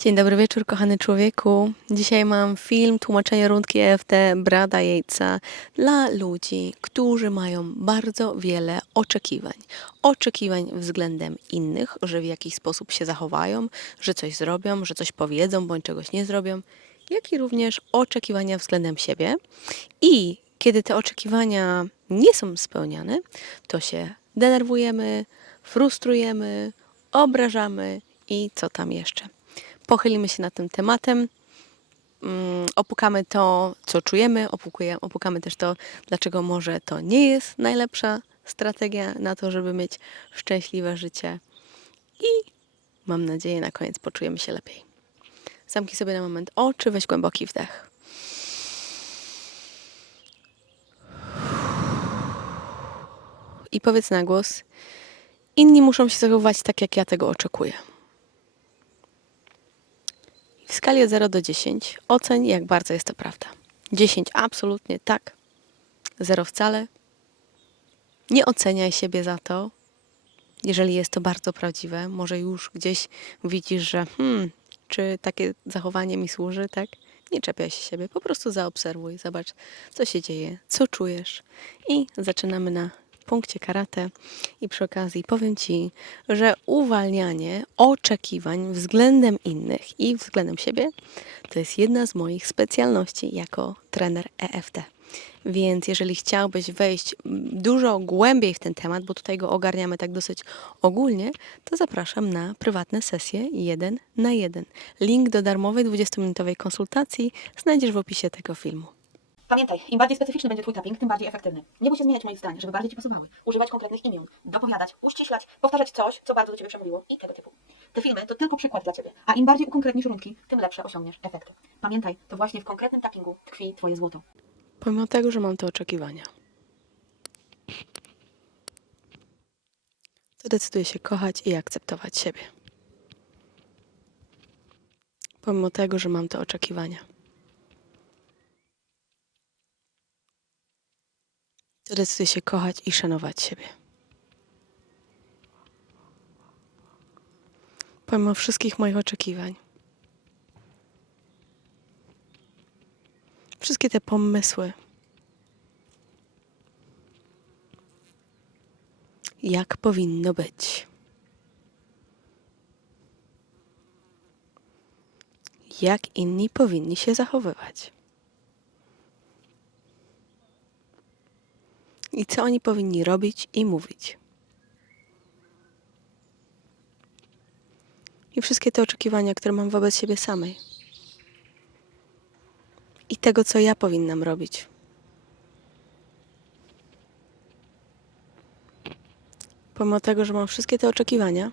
Dzień dobry wieczór, kochany człowieku. Dzisiaj mam film tłumaczenie rundki EFT Brada Jejca dla ludzi, którzy mają bardzo wiele oczekiwań. Oczekiwań względem innych, że w jakiś sposób się zachowają, że coś zrobią, że coś powiedzą bądź czegoś nie zrobią, jak i również oczekiwania względem siebie. I kiedy te oczekiwania nie są spełniane, to się denerwujemy, frustrujemy, obrażamy i co tam jeszcze. Pochylimy się nad tym tematem, mm, opukamy to, co czujemy, opukamy też to, dlaczego może to nie jest najlepsza strategia na to, żeby mieć szczęśliwe życie. I mam nadzieję, na koniec poczujemy się lepiej. Zamknij sobie na moment oczy, weź głęboki wdech. I powiedz na głos: Inni muszą się zachowywać tak, jak ja tego oczekuję. W skali od 0 do 10 oceń, jak bardzo jest to prawda. 10 absolutnie tak, 0 wcale. Nie oceniaj siebie za to, jeżeli jest to bardzo prawdziwe. Może już gdzieś widzisz, że hmm, czy takie zachowanie mi służy, tak? Nie czepiaj się siebie, po prostu zaobserwuj, zobacz, co się dzieje, co czujesz. I zaczynamy na punkcie karate. I przy okazji powiem Ci, że uwalnianie oczekiwań względem innych i względem siebie to jest jedna z moich specjalności jako trener EFT. Więc jeżeli chciałbyś wejść dużo głębiej w ten temat, bo tutaj go ogarniamy tak dosyć ogólnie, to zapraszam na prywatne sesje jeden na jeden. Link do darmowej 20-minutowej konsultacji znajdziesz w opisie tego filmu. Pamiętaj, im bardziej specyficzny będzie Twój tapping, tym bardziej efektywny. Nie bój się zmieniać moich zdań, żeby bardziej Ci pasowały. Używać konkretnych imion, dopowiadać, uściślać, powtarzać coś, co bardzo do Ciebie przemówiło i tego typu. Te filmy to tylko przykład dla Ciebie, a im bardziej ukonkretnisz rundki, tym lepsze osiągniesz efekty. Pamiętaj, to właśnie w konkretnym tappingu tkwi Twoje złoto. Pomimo tego, że mam te oczekiwania, to decyduję się kochać i akceptować siebie. Pomimo tego, że mam te oczekiwania, to decyduję się kochać i szanować siebie. Pomimo wszystkich moich oczekiwań, wszystkie te pomysły, jak powinno być. Jak inni powinni się zachowywać. I co oni powinni robić i mówić. I wszystkie te oczekiwania, które mam wobec siebie samej. I tego, co ja powinnam robić. pomimo tego, że mam wszystkie te oczekiwania,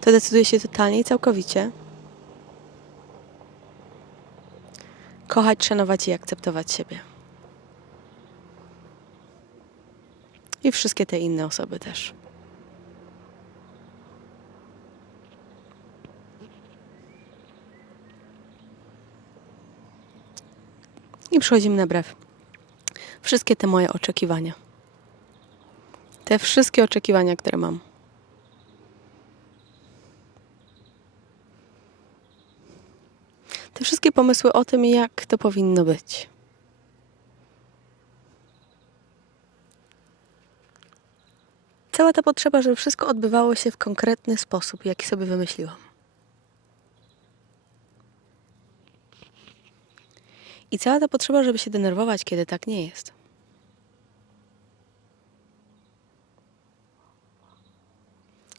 to decyduję się totalnie i całkowicie kochać, szanować i akceptować siebie. I wszystkie te inne osoby też. I przechodzimy na brew wszystkie te moje oczekiwania. Te wszystkie oczekiwania, które mam. Wszystkie pomysły o tym, jak to powinno być. Cała ta potrzeba, żeby wszystko odbywało się w konkretny sposób, jaki sobie wymyśliłam. I cała ta potrzeba, żeby się denerwować, kiedy tak nie jest.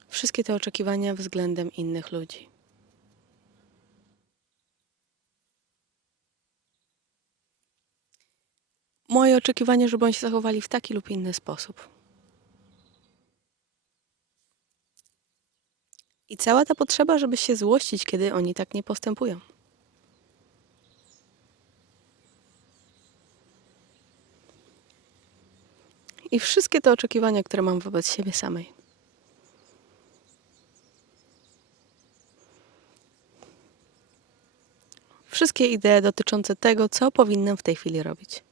Wszystkie te oczekiwania względem innych ludzi. Moje oczekiwania, żeby oni się zachowali w taki lub inny sposób. I cała ta potrzeba, żeby się złościć, kiedy oni tak nie postępują. I wszystkie te oczekiwania, które mam wobec siebie samej. Wszystkie idee dotyczące tego, co powinnam w tej chwili robić.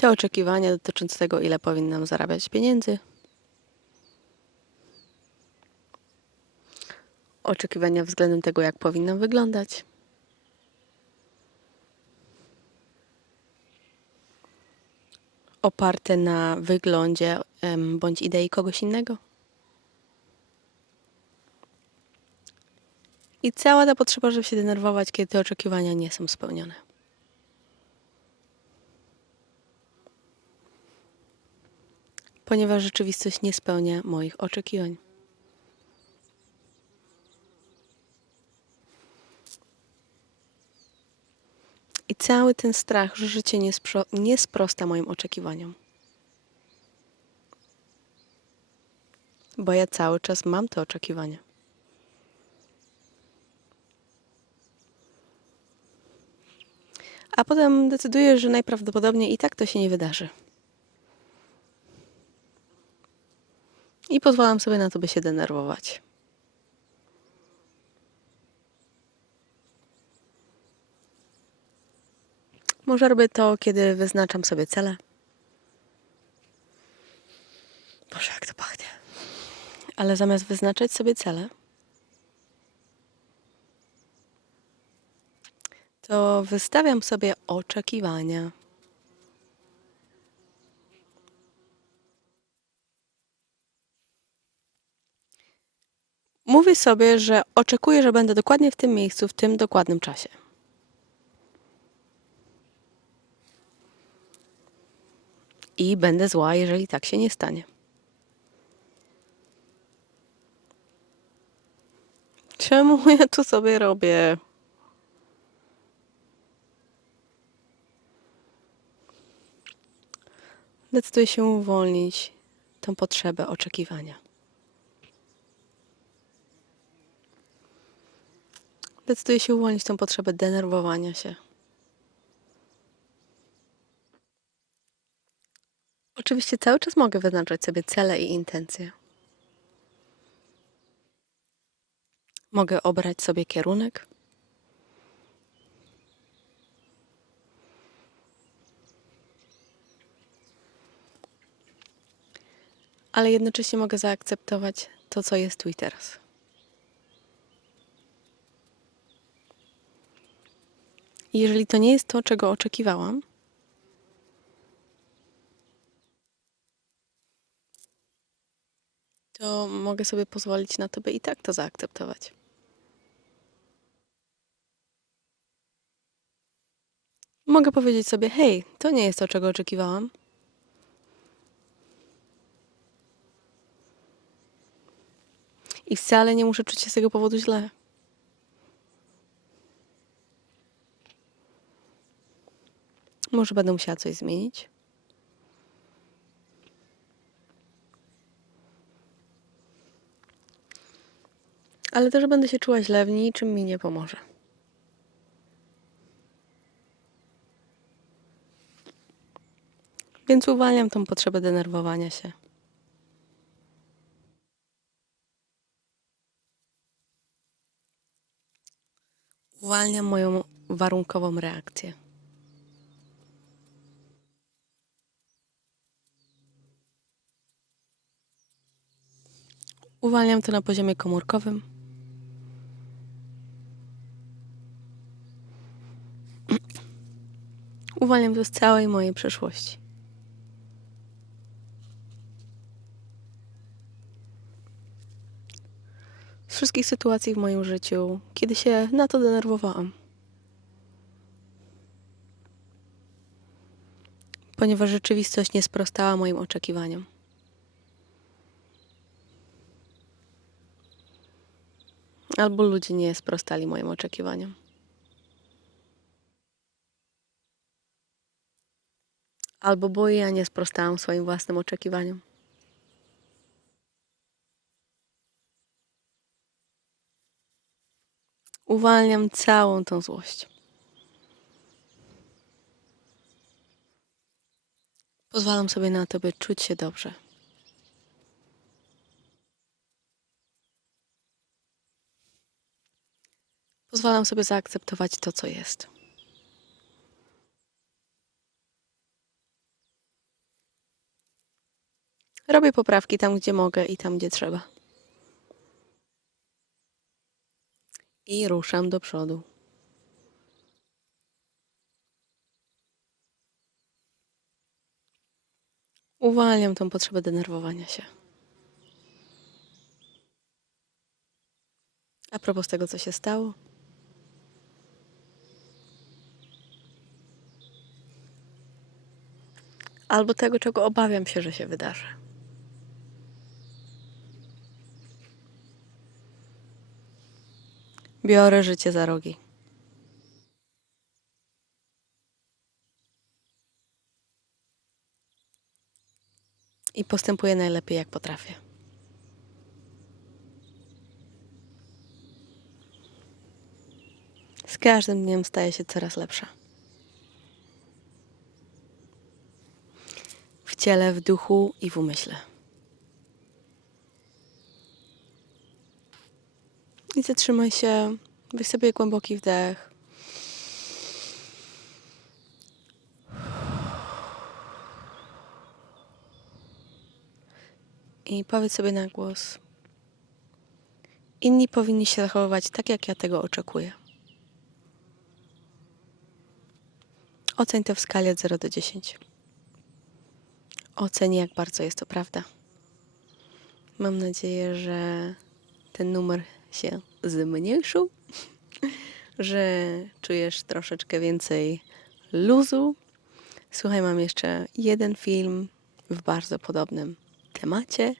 Te oczekiwania dotyczące tego, ile powinnam zarabiać pieniędzy. Oczekiwania względem tego, jak powinnam wyglądać. Oparte na wyglądzie bądź idei kogoś innego. I cała ta potrzeba, żeby się denerwować, kiedy te oczekiwania nie są spełnione. Ponieważ rzeczywistość nie spełnia moich oczekiwań. I cały ten strach, że życie nie, spro- nie sprosta moim oczekiwaniom. Bo ja cały czas mam te oczekiwania. A potem decyduję, że najprawdopodobniej i tak to się nie wydarzy. I pozwalam sobie na to, by się denerwować. Może robię to, kiedy wyznaczam sobie cele. Boże, jak to pachnie. Ale zamiast wyznaczać sobie cele, to wystawiam sobie oczekiwania. Mówię sobie, że oczekuję, że będę dokładnie w tym miejscu, w tym dokładnym czasie. I będę zła, jeżeli tak się nie stanie. Czemu ja tu sobie robię? Decyduję się uwolnić tą potrzebę oczekiwania. Decyduję się uwolnić tą potrzebę denerwowania się. Oczywiście cały czas mogę wyznaczać sobie cele i intencje. Mogę obrać sobie kierunek. Ale jednocześnie mogę zaakceptować to, co jest tu i teraz. I jeżeli to nie jest to, czego oczekiwałam, to mogę sobie pozwolić na to, by i tak to zaakceptować. Mogę powiedzieć sobie: Hej, to nie jest to, czego oczekiwałam. I wcale nie muszę czuć się z tego powodu źle. Może będę musiała coś zmienić. Ale też będę się czuła źle, w niczym mi nie pomoże. Więc uwalniam tą potrzebę denerwowania się. Uwalniam moją warunkową reakcję. Uwalniam to na poziomie komórkowym. Uwalniam to z całej mojej przeszłości. Z wszystkich sytuacji w moim życiu, kiedy się na to denerwowałam. Ponieważ rzeczywistość nie sprostała moim oczekiwaniom. Albo ludzie nie sprostali moim oczekiwaniom. Albo bo ja nie sprostałam swoim własnym oczekiwaniom. Uwalniam całą tą złość. Pozwalam sobie na to, by czuć się dobrze. Pozwalam sobie zaakceptować to, co jest. Robię poprawki tam, gdzie mogę i tam, gdzie trzeba. I ruszam do przodu. Uwalniam tą potrzebę denerwowania się. A propos tego, co się stało. Albo tego, czego obawiam się, że się wydarzy. Biorę życie za rogi. I postępuję najlepiej, jak potrafię. Z każdym dniem staję się coraz lepsza. Ciele, w duchu i w umyśle. I zatrzymaj się, weź sobie głęboki wdech. I powiedz sobie na głos. Inni powinni się zachowywać tak, jak ja tego oczekuję. Oceń to w skali od 0 do 10. Oceń, jak bardzo jest to prawda. Mam nadzieję, że ten numer się zmniejszył, że czujesz troszeczkę więcej luzu. Słuchaj, mam jeszcze jeden film w bardzo podobnym temacie.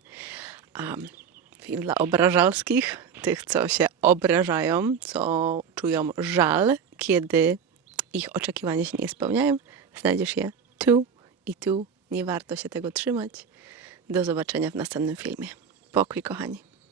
A film dla obrażalskich, tych, co się obrażają, co czują żal, kiedy ich oczekiwania się nie spełniają. Znajdziesz je tu i tu. Nie warto się tego trzymać. Do zobaczenia w następnym filmie. Pokój, kochani.